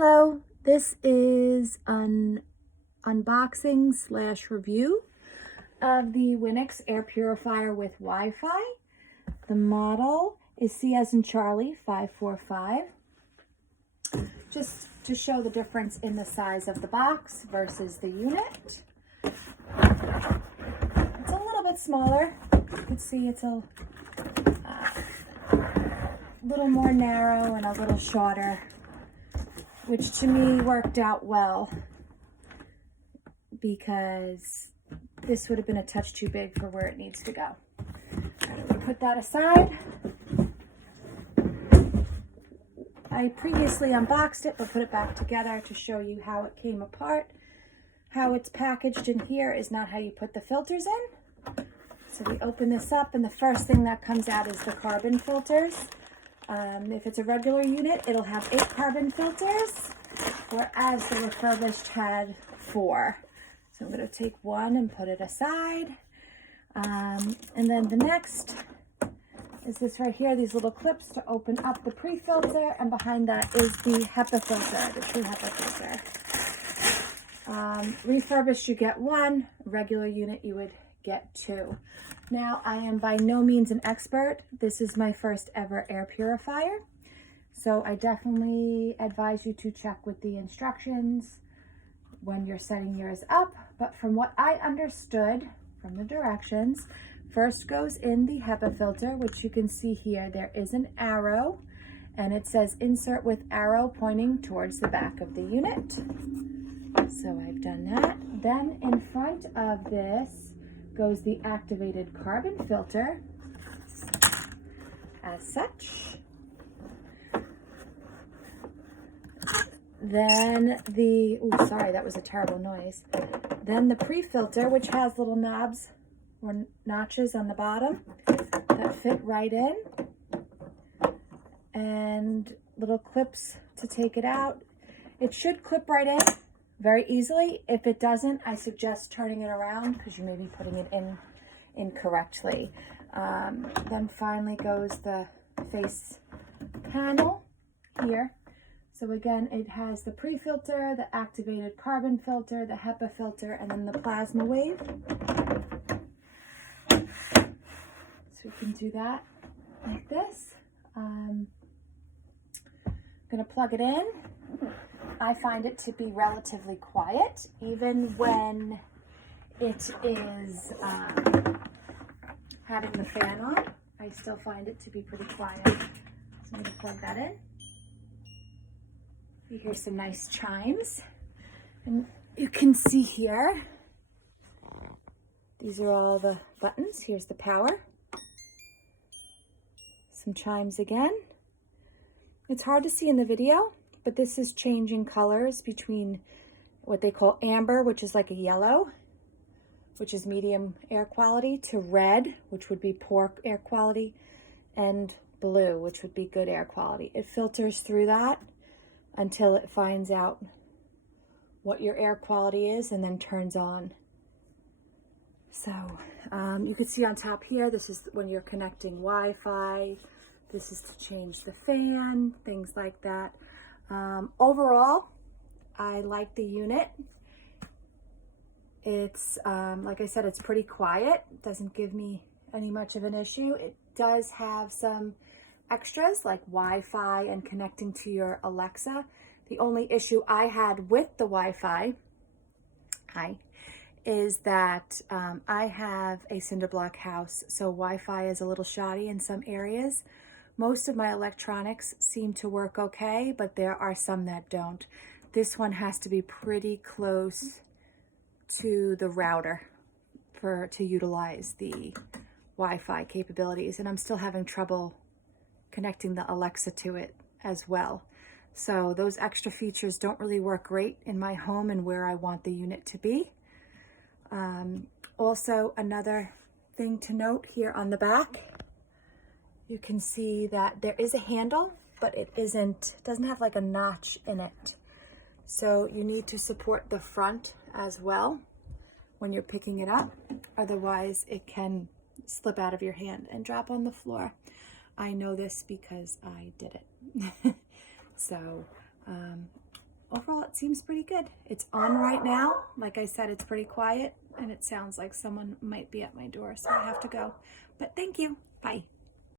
Hello, this is an unboxing / review of the Winix air purifier with Wi-Fi. The model is C as in Charlie 545. Just to show the difference in the size of the box versus the unit. It's a little bit smaller. You can see it's a little more narrow and a little shorter, which to me worked out well because this would have been a touch too big for where it needs to go. I'm going to put that aside. I previously unboxed it, but put it back together to show you how it came apart. How it's packaged in here is not how you put the filters in. So we open this up, and the first thing that comes out is the carbon filters. If it's a regular unit, it'll have 8 carbon filters, whereas the refurbished had 4. So I'm going to take one and put it aside. And then the next is this right here, these little clips to open up the pre-filter, and behind that is the HEPA filter, the true HEPA filter. Refurbished, you get 1. Regular unit, you would get 2. Now, I am by no means an expert. This is my first ever air purifier. So I definitely advise you to check with the instructions when you're setting yours up. But from what I understood from the directions, first goes in the HEPA filter, which you can see here. There is an arrow, and it says insert with arrow pointing towards the back of the unit. So I've done that. Then in front of this goes the activated carbon filter as such. Then sorry, that was a terrible noise. Then the pre-filter, which has little knobs or notches on the bottom that fit right in, and little clips to take it out. It should clip right in very easily. If it doesn't, I suggest turning it around because you may be putting it in incorrectly. Then finally goes the face panel here. So again, it has the pre-filter, the activated carbon filter, the HEPA filter, and then the plasma wave. So we can do that like this. I'm going to plug it in. I find it to be relatively quiet, even when it is having the fan on. I still find it to be pretty quiet. So I'm going to plug that in. You hear some nice chimes. And you can see here, these are all the buttons. Here's the power. Some chimes again. It's hard to see in the video, but this is changing colors between what they call amber, which is like a yellow, which is medium air quality, to red, which would be poor air quality, and blue, which would be good air quality. It filters through that until it finds out what your air quality is and then turns on. So you can see on top here, this is when you're connecting Wi-Fi. This is to change the fan, things like that. Overall, I like the unit. It's, like I said, it's pretty quiet. It doesn't give me any much of an issue. It does have some extras like Wi-Fi and connecting to your Alexa. The only issue I had with the Wi-Fi is that I have a cinder block house, so Wi-Fi is a little shoddy in some areas. Most of my electronics seem to work okay, but there are some that don't. This one has to be pretty close to the router to utilize the Wi-Fi capabilities, and I'm still having trouble connecting the Alexa to it as well. So those extra features don't really work great in my home and where I want the unit to be. Also, another thing to note here on the back, you can see that there is a handle, but it doesn't have like a notch in it. So you need to support the front as well when you're picking it up. Otherwise, it can slip out of your hand and drop on the floor. I know this because I did it. So overall it seems pretty good. It's on right now. Like I said, it's pretty quiet and it sounds like someone might be at my door, so I have to go. But thank you. Bye.